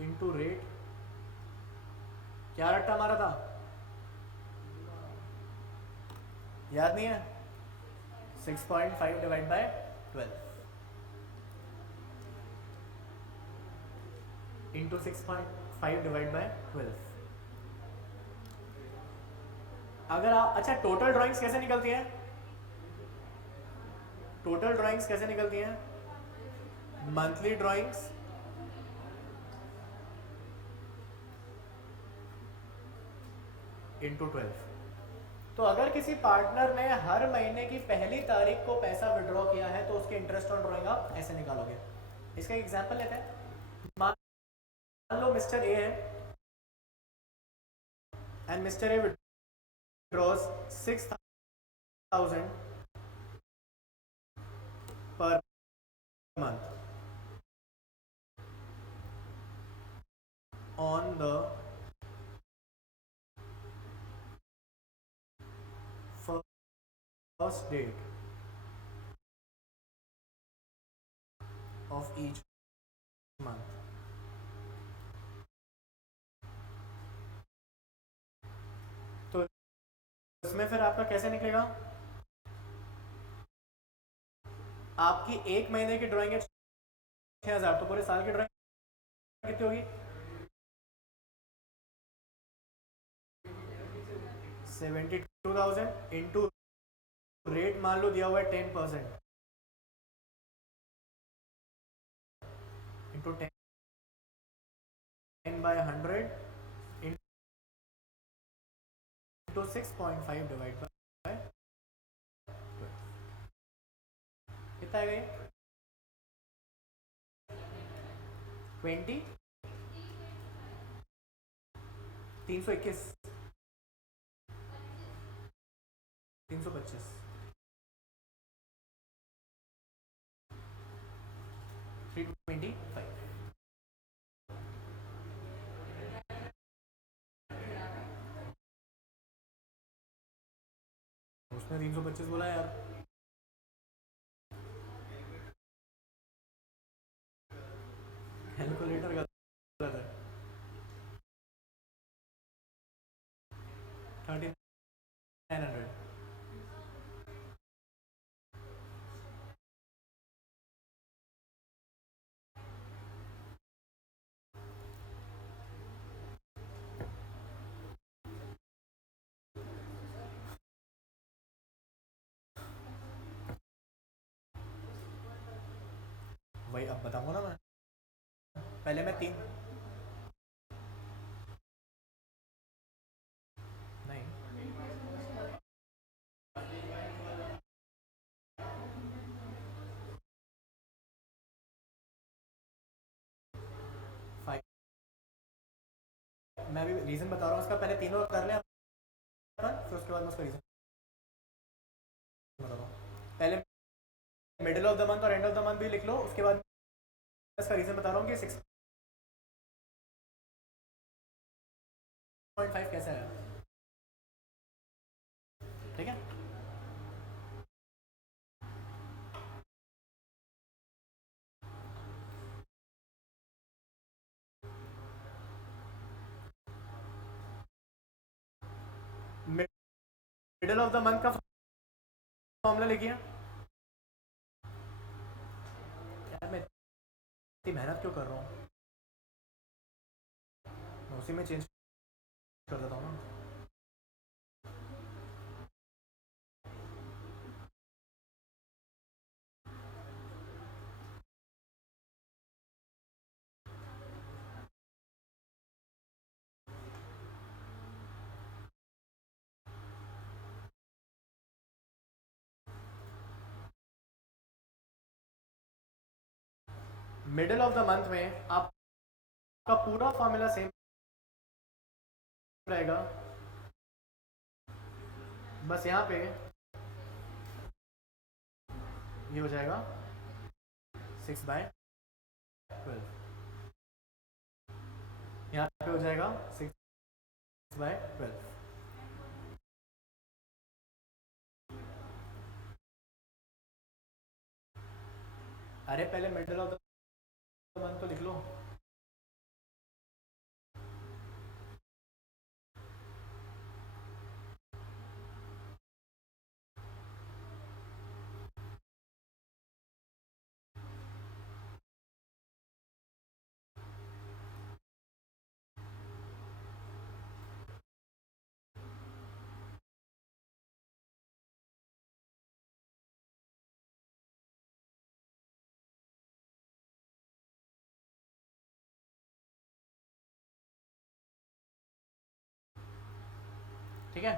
इनटू रेट। क्या रट्टा मारा था, याद नहीं है? 6.5 divide by 12 into 6.5 divide by 12। अगर आप, अच्छा टोटल ड्राइंग्स कैसे निकलती हैं, टोटल ड्राइंग्स कैसे निकलती हैं? Monthly drawings into 12। तो अगर किसी पार्टनर ने हर महीने की पहली तारीख को पैसा विड्रॉ किया है तो उसके इंटरेस्ट ऑन ड्राइंग आप ऐसे निकालोगे। इसका एग्जांपल लेते हैं। मान लो मिस्टर ए है एंड मिस्टर ए विड्रॉज 6,000 पर month on the first date of each month। तो इसमें फिर आपका कैसे निकलेगा, आपकी एक महीने की ड्राइंग है 6,000, तो पूरे साल की ड्राइंग कितनी होगी? 72,000 इंटू रेट मान लो दिया हुआ है 10% इंटू 10/100 इंटू 6.5 डिवाइड बाय कितना आएगा ये 20 321 325 325 उसने 325 बोला यार कैलकुलेटर गलत है 3900 वही अब बताऊंगा ना मैं पहले मैं तीन नहीं 5 मैं अभी रीज़न बता रहा हूँ उसका पहले तीनों कर लें अपन फिर उसके बाद मैं उसका रीज़न बता रहा हूँ पहले मिडिल ऑफ द मंथ और एंड ऑफ द मंथ भी लिख लो उसके बाद इसका रीज़न बता रहा हूँ कि 6.5 कैसे आया ठीक है मिडिल ऑफ द मंथ का फॉर्मूला लिखिए यार मैं इतनी मेहनत क्यों कर रहा हूँ उसी में चेंज कर देता हूँ ना मिडिल ऑफ द मंथ में आपका पूरा फॉर्मूला सेम रहेगा बस यहाँ पे ये हो जाएगा 6/12 यहाँ पे हो जाएगा 6/12 अरे पहले मिडिल ऑफ द मंथ तो लिख लो ठीक है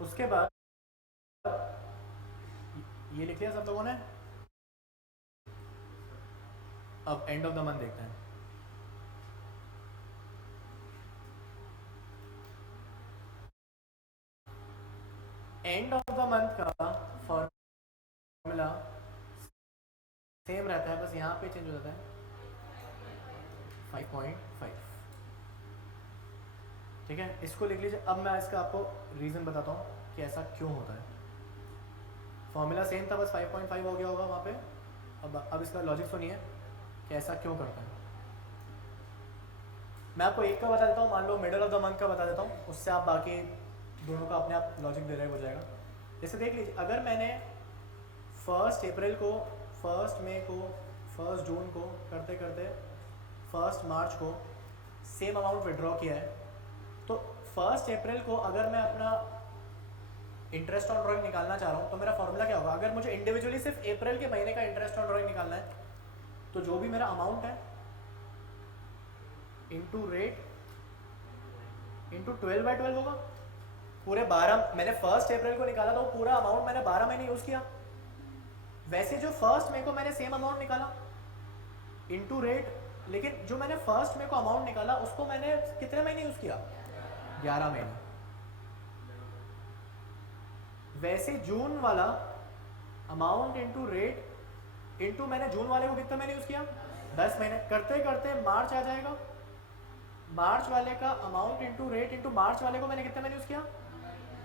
उसके बाद ये लिख लिया सब लोगों ने अब एंड ऑफ द मंथ देखते हैं एंड ऑफ द मंथ का फॉर्मूला सेम रहता है बस यहाँ पे चेंज हो जाता है 5.5 ठीक है इसको लिख लीजिए अब मैं इसका आपको रीज़न बताता हूँ कि ऐसा क्यों होता है फॉर्मूला सेम था बस 5.5 हो गया होगा वहाँ पे अब इसका लॉजिक सुनिए कि ऐसा क्यों करता है मैं आपको एक का बता देता हूँ मान low middle of the month का बता देता हूँ उससे आप बाकी दोनों का अपने आप लॉजिक दे रहे हो जाएगा जैसे देख लीजिए अगर मैंने 1 अप्रैल को 1 मई को 1 जून को करते करते 1 मार्च को सेम अमाउंट विड्रॉ किया है तो 1 अप्रैल को अगर मैं अपना इंटरेस्ट ऑन ड्राइंग निकालना चाह रहा हूँ, तो मेरा फॉर्मूला क्या होगा? अगर मुझे इंडिविजुअली सिर्फ अप्रैल के महीने का इंटरेस्ट ऑन ड्राइंग निकालना है, तो जो भी मेरा अमाउंट है इंटू रेट इंटू 12/12 होगा। पूरे 12, मैंने 1 अप्रैल को निकाला तो पूरा अमाउंट मैंने 12 महीने यूज़ किया। वैसे जो 1 मई को मैंने सेम अमाउंट निकाला इंटू रेट, लेकिन जो मैंने 1 मई को अमाउंट निकाला उसको मैंने कितने महीने यूज़ किया? 11 महीने। वैसे जून वाला अमाउंट इंटू रेट इंटू मैंने जून वाले को कितने महीने यूज़ किया? 10 महीने। करते करते मार्च आ जाएगा, मार्च वाले का अमाउंट इंटू रेट इंटू मार्च वाले को मैंने कितने महीने यूज़ किया?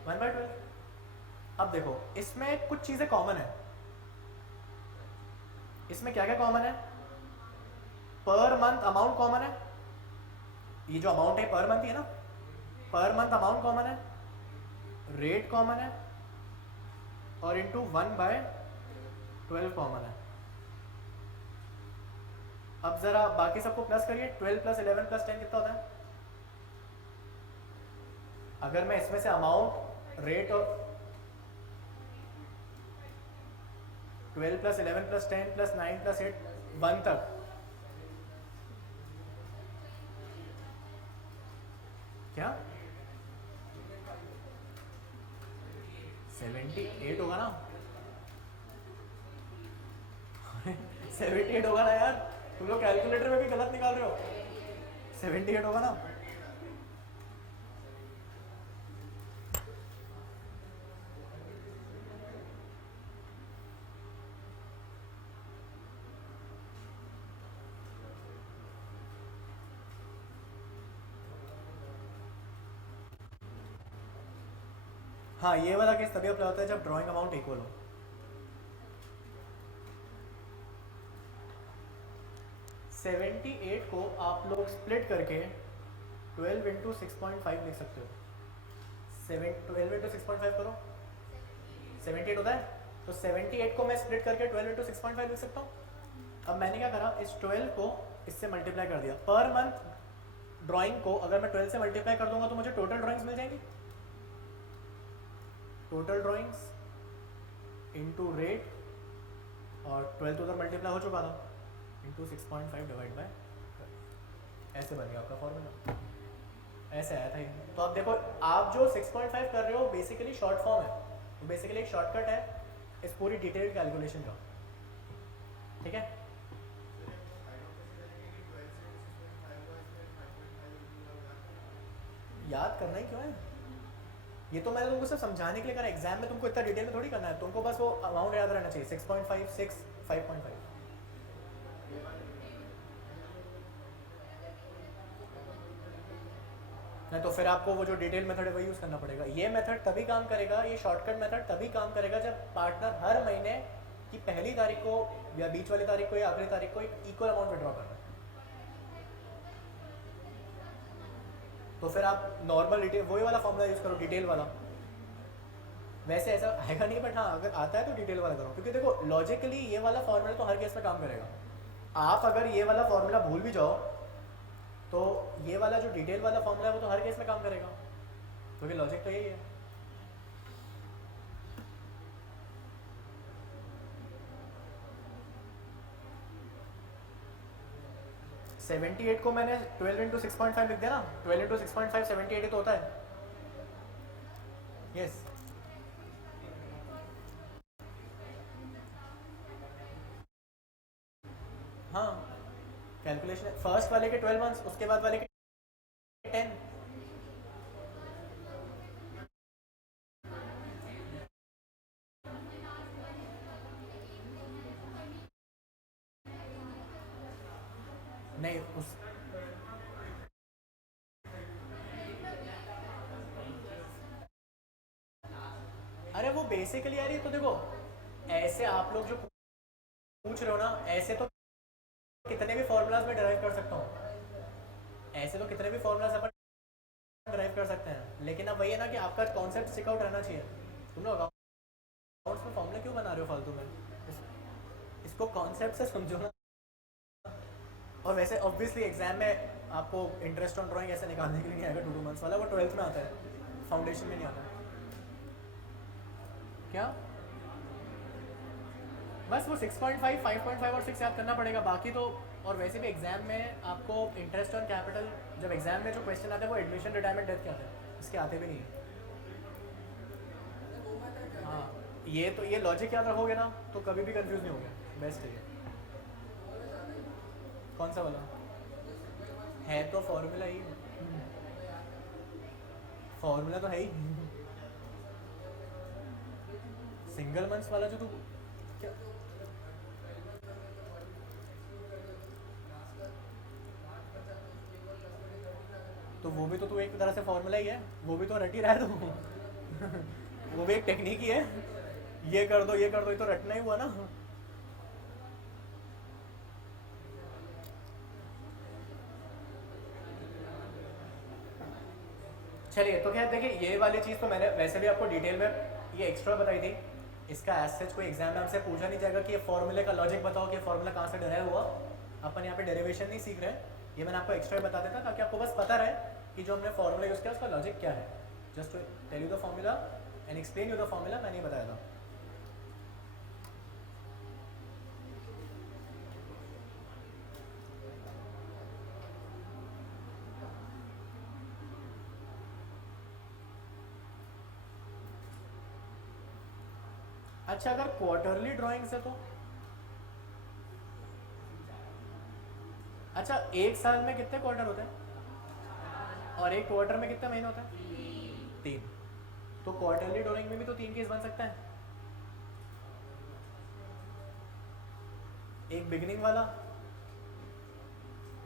1/12। अब देखो इसमें कुछ चीज़ें कॉमन है। इसमें क्या क्या कॉमन है? पर मंथ अमाउंट कॉमन है, ये जो अमाउंट है पर मंथ ही है ना, पर मंथ अमाउंट कॉमन है, रेट कॉमन है और इंटू 1/12 कॉमन है। अब जरा बाकी सबको प्लस करिए, 12 + 11 + 10 कितना होता है? अगर मैं इसमें से अमाउंट, रेट और 12 + 11 + 10 + 9 + 8 1 तक, क्या 78 होगा ना? 78 होगा ना यार, तुम लोग कैलकुलेटर में भी गलत निकाल रहे हो। 78 होगा ना? हाँ, ये वाला केस तभी अप्लाई होता है जब ड्राइंग अमाउंट इक्वल हो। सेवेंटी एट को आप लोग स्प्लिट करके 12 × 6.5 लिख सकते हो। 12 × 6.5 करो, 78 होता है। तो 78 को मैं स्प्लिट करके 12 × 6.5 लिख सकता हूँ। अब मैंने क्या करा, इस 12 को इससे मल्टीप्लाई कर दिया। पर मंथ ड्राइंग को अगर मैं 12 से मल्टीप्लाई कर दूंगा तो मुझे टोटल ड्राइंग्स मिल जाएंगी। टोटल ड्राइंग्स इंटू रेट, और 12 तो उधर मल्टीप्लाई हो चुका था, इंटू 6.5 डिवाइड बाय, ऐसे बन गया आपका फॉर्मूला। ऐसे आया था ये। तो अब देखो, आप जो 6.5 कर रहे हो बेसिकली शॉर्ट फॉर्म है, तो बेसिकली एक शॉर्टकट है इस पूरी डिटेल्ड कैलकुलेशन का। ठीक है, याद करना ही क्यों है? ये तो मैंने तुमको सिर्फ समझाने के लिए करा। एग्जाम में तुमको इतना डिटेल में थोड़ी करना है, तुमको बस वो अमाउंट याद रहना चाहिए, 6.5, 6, 5.5। नहीं तो फिर आपको वो जो डिटेल मेथड है वही यूज़ करना पड़ेगा। ये मेथड तभी काम करेगा, ये शॉर्टकट मेथड तभी काम करेगा जब पार्टनर हर महीने की पहली तारीख को या बीच वाली तारीख को या आखिरी तारीख को एक इक्वल अमाउंट विड्रॉ कर रहा है। तो फिर आप नॉर्मल डिटेल वही वाला फॉर्मूला यूज़ करो, डिटेल वाला। वैसे ऐसा आएगा नहीं, बट हाँ अगर आता है तो डिटेल वाला करो, क्योंकि देखो लॉजिकली ये वाला फॉर्मूला तो हर केस में काम करेगा। आप अगर ये वाला फॉर्मूला भूल भी जाओ तो ये वाला जो डिटेल वाला फॉर्मूला है वो तो हर केस में काम करेगा, क्योंकि लॉजिक तो यही है। सेवेंटी एट को मैंने 12 × 6.5 लिख दिया ना, 12 × 6.5 78 ही तो होता है। यस, हाँ कैलकुलेशन फर्स्ट वाले के 12 मंथ्स, उसके बाद वाले के 10। नहीं उस अरे वो बेसिकली यार, ये तो देखो ऐसे आप लोग जो पूछ रहे हो ना, ऐसे तो कितने भी फॉर्मूलाज में डिराइव कर सकता हूँ, ऐसे तो कितने भी फॉर्मूलाज अपन डिराइव कर सकते हैं, लेकिन अब वही है ना कि आपका कॉन्सेप्ट स्टिक आउट रहना चाहिए। तुम लोग अकाउंट्स में फॉर्मूला क्यों बना रहे हो फालतू में? इसको कॉन्सेप्ट से समझो ना। और वैसे ऑब्वियसली एग्जाम में आपको इंटरेस्ट ऑन ड्राइंग ऐसे निकालने के लिए नहीं आएगा 2 मंथ्स वाला, वो 12th में आता है, फाउंडेशन में नहीं आता है। क्या? बस वो 6.5, 5.5 और 6 याद करना पड़ेगा, बाकी तो। और वैसे भी एग्जाम में आपको इंटरेस्ट ऑन कैपिटल, जब एग्जाम में जो क्वेश्चन आते हैं वो एडमिशन, रिटायरमेंट, डेथ के आते हैं, इसके आते भी नहीं है। हाँ, ये तो ये लॉजिक याद रखोगे ना तो कभी भी कंफ्यूज नहीं होगे, बेस्ट है ये। कौन सा वाला? है तो फॉर्मूला ही, फॉर्मूला तो है ही। सिंगल मंथ्स वाला जो तू क्या, तो वो भी तो तू एक तरह से फॉर्मूला ही है, वो भी तो रट ही रहा है तू। वो भी एक टेक्निक ही है, ये कर दो ये कर दो, ये तो रटना ही हुआ ना। चलिए, तो क्या देखिए, ये वाली चीज़ तो मैंने वैसे भी आपको डिटेल में ये एक्स्ट्रा बताई थी। इसका एज सच कोई एग्जाम में आपसे पूछा नहीं जाएगा कि ये फॉर्मूले का लॉजिक बताओ कि फॉर्मूला कहाँ से डराइव हुआ। अपन यहाँ पे डेरिवेशन नहीं सीख रहे हैं, ये मैंने आपको एक्स्ट्रा बता देता ताकि आपको बस पता रहे कि जो हमने फॉर्मूला यूज़ किया उसका लॉजिक क्या है। Just to tell you the formula and explain you the formula, मैंने ये बताया था। अच्छा, अगर क्वार्टरली ड्राइंग्स है तो? अच्छा, एक साल में कितने क्वार्टर होते हैं और एक क्वार्टर में कितने महीने होते हैं? 3। तो क्वार्टरली ड्राइंग में भी तो 3 केस बन सकता है, एक बिगिनिंग वाला,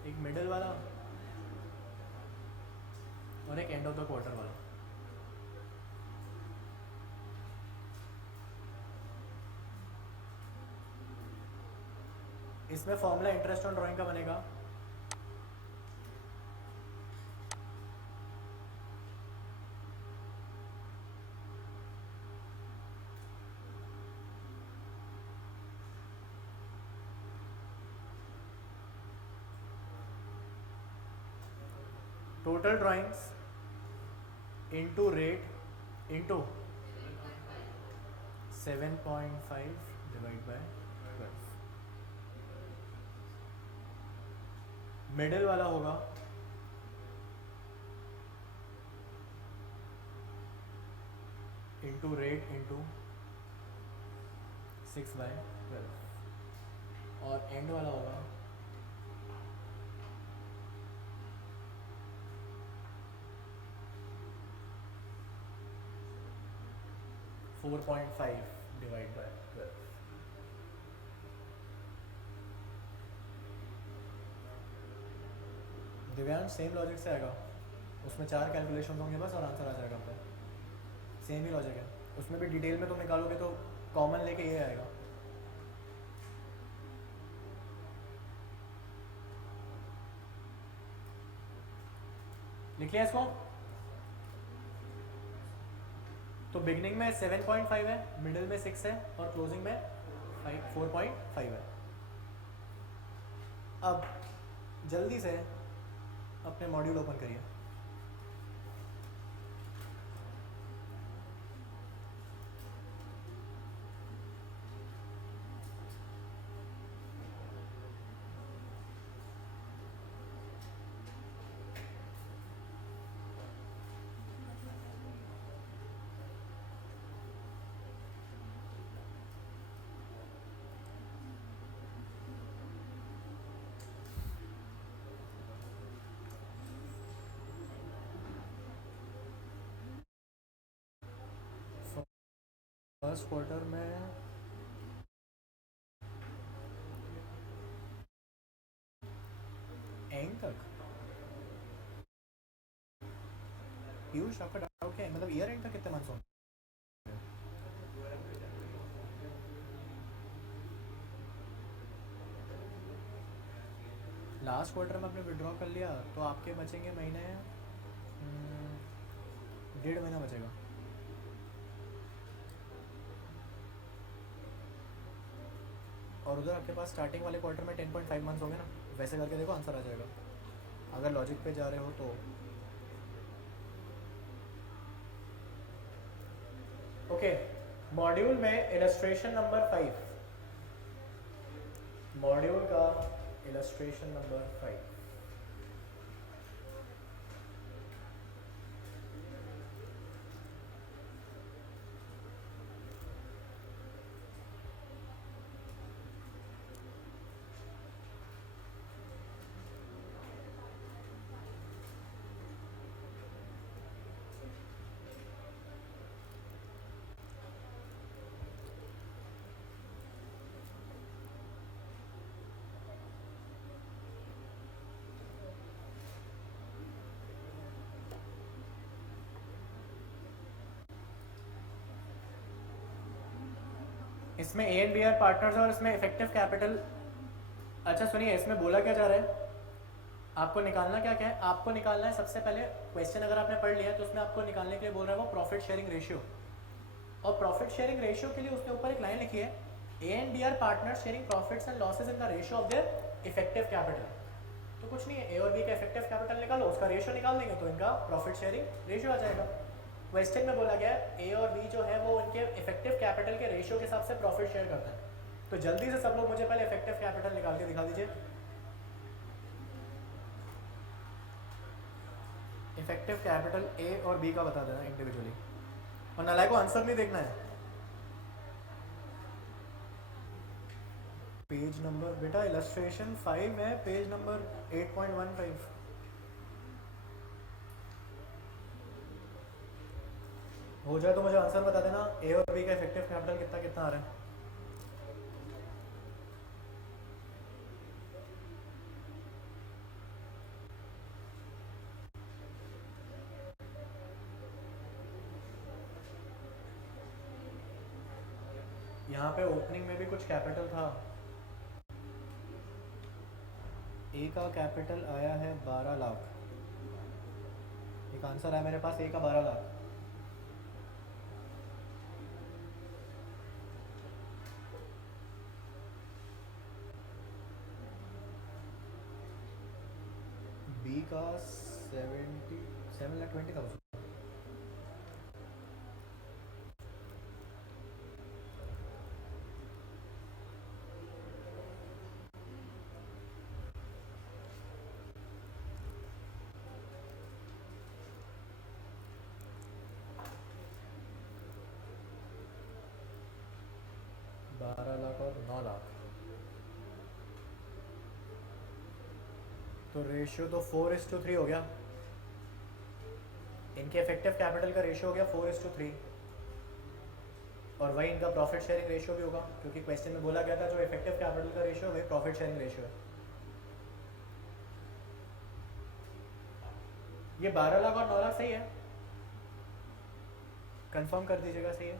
एक मिडिल वाला और एक एंड ऑफ द क्वार्टर वाला। इसमें फॉर्मूला इंटरेस्ट ऑन ड्राइंग का बनेगा। Total drawings into rate into 7.5 divide by 12। Middle वाला होगा इंटू रेट इंटू 6/12 और एंड वाला होगा 4.5 divide by 12। Divyansh, same logic से आएगा, उसमें 4 कैलकुलेशन होंगे बस और आंसर आ जाएगा आपका। सेम ही लॉजिक है, उसमें भी डिटेल में तुम निकालोगे तो कॉमन लेके ये आएगा। लिख लिया इसको? तो बिगनिंग में 7.5 है, मिडिल में 6 है और क्लोजिंग में 4.5 है। अब जल्दी से अपने मॉड्यूल ओपन करिए। फर्स्ट क्वार्टर में एंड तक पीयूष, आपका डाउट क्या है? मतलब ईयर एंड तक कितने मंथ्स होंगे? लास्ट क्वार्टर में आपने विड्रॉ कर लिया तो आपके बचेंगे महीने, 1.5 महीना बचेगा। और उधर आपके पास स्टार्टिंग वाले क्वार्टर में 10.5 मंथ्स होंगे ना, वैसे करके देखो आंसर आ जाएगा अगर लॉजिक पे जा रहे हो तो। ओके, मॉड्यूल में इलस्ट्रेशन नंबर 5, मॉड्यूल का इलस्ट्रेशन नंबर 5। इसमें A and B are partners और इसमें इफेक्टिव कैपिटल। अच्छा सुनिए, इसमें बोला क्या जा रहा है, आपको निकालना क्या क्या है, आपको निकालना है सबसे पहले क्वेश्चन अगर आपने पढ़ लिया तो उसमें आपको निकालने के लिए बोल रहा है वो प्रॉफिट शेयरिंग रेशियो। और प्रॉफिट शेयरिंग रेशियो के लिए उसने ऊपर एक लाइन लिखी है, A and B are partner sharing profits and losses in the ratio of their effective capital. तो कुछ नहीं है, ए और बी का इफेक्टिव कैपिटल निकालो, उसका रेशियो निकाल देंगे तो इनका प्रॉफिट शेयरिंग रेशियो आ जाएगा। क्वेश्चन में बोला गया है ए और बी जो है वो उनके इफेक्टिव कैपिटल के रेशियो के हिसाब से प्रॉफिट शेयर करते हैं। तो जल्दी से सब लोग मुझे पहले इफेक्टिव कैपिटल निकाल के दिखा दीजिए। इफेक्टिव कैपिटल ए और बी का बता देना इंडिविजुअली, और नलाय को आंसर नहीं देखना है। पेज नंबर बेटा इलस्ट्रेशन 5 है, पेज नंबर 8.15। हो जाए तो मुझे आंसर बता देना, ए और बी का इफेक्टिव कैपिटल कितना कितना आ रहा है। यहाँ पे ओपनिंग में भी कुछ कैपिटल था। ए का कैपिटल आया है 12 लाख। एक आंसर है मेरे पास, ए का 12 लाख। बी का 7,20,000। और 9 लाख, तो रेशियो तो 4:3 हो गया। इनके इफेक्टिव कैपिटल का रेशियो हो गया 4:3, और वही इनका प्रॉफिट शेयरिंग रेशियो भी होगा, क्योंकि क्वेश्चन में बोला गया था जो इफेक्टिव कैपिटल का रेशियो वही प्रॉफिट शेयरिंग रेशियो है। ये 12 लाख और 9 लाख सही है, कंफर्म कर दीजिएगा सही है।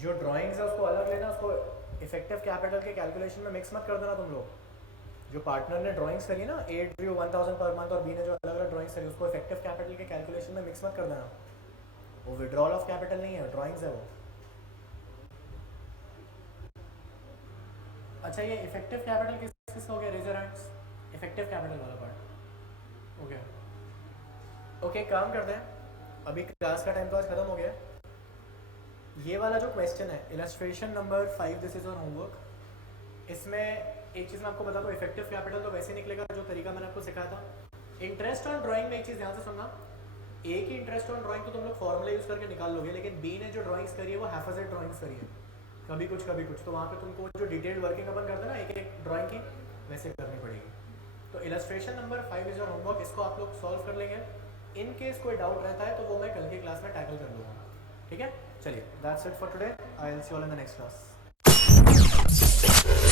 जो ड्राइंग्स है उसको अलग लेना, उसको इफेक्टिव कैपिटल के कैलकुलेशन में मिक्स मत कर देना तुम लोग। जो पार्टनर ने ड्राइंग्स करी ना, ए ड्रू 1000 पर मंथ और बी ने जो अलग अलग ड्राइंग्स करी, उसको इफेक्टिव कैपिटल के कैलकुलेशन में मिक्स मत कर देना। वो विड्रॉल ऑफ कैपिटल नहीं है, ड्राइंग्स है वो। अच्छा ये इफेक्टिव कैपिटल किस किस हो गया, रेजर हैंड्स, इफेक्टिव कैपिटल वाला पार्ट ओके। ओके काम करते हैं, अभी क्लास का टाइम तो आज खत्म हो गया। ये वाला जो क्वेश्चन है illustration number 5, this is your homework. इसमें एक चीज़ मैं आपको बता दूँ, इफेक्टिव कैपिटल तो वैसे निकलेगा जो तरीका मैंने आपको सिखाया था। इंटरेस्ट ऑन ड्राइंग में एक चीज़ ध्यान से सुनना, ए की इंटरेस्ट ऑन ड्राइंग तो तुम लोग फॉर्मूला यूज़ करके निकाल लोगे, लेकिन बी ने जो ड्राइंग्स करी है वो हैफाजेड ड्राइंग्स करी है, कभी कुछ कभी कुछ। तो वहाँ पे तुमको जो डिटेल्ड वर्किंग अपन करते हैं ना एक एक ड्राइंग की, वैसे करनी पड़ेगी। तो illustration number 5 is your homework, इसको आप लोग सॉल्व कर लेंगे। इन केस कोई डाउट रहता है तो वो मैं कल की क्लास में टैकल कर लूँगा, ठीक है। चलिए that's it for today, I will see you all in the next class. है।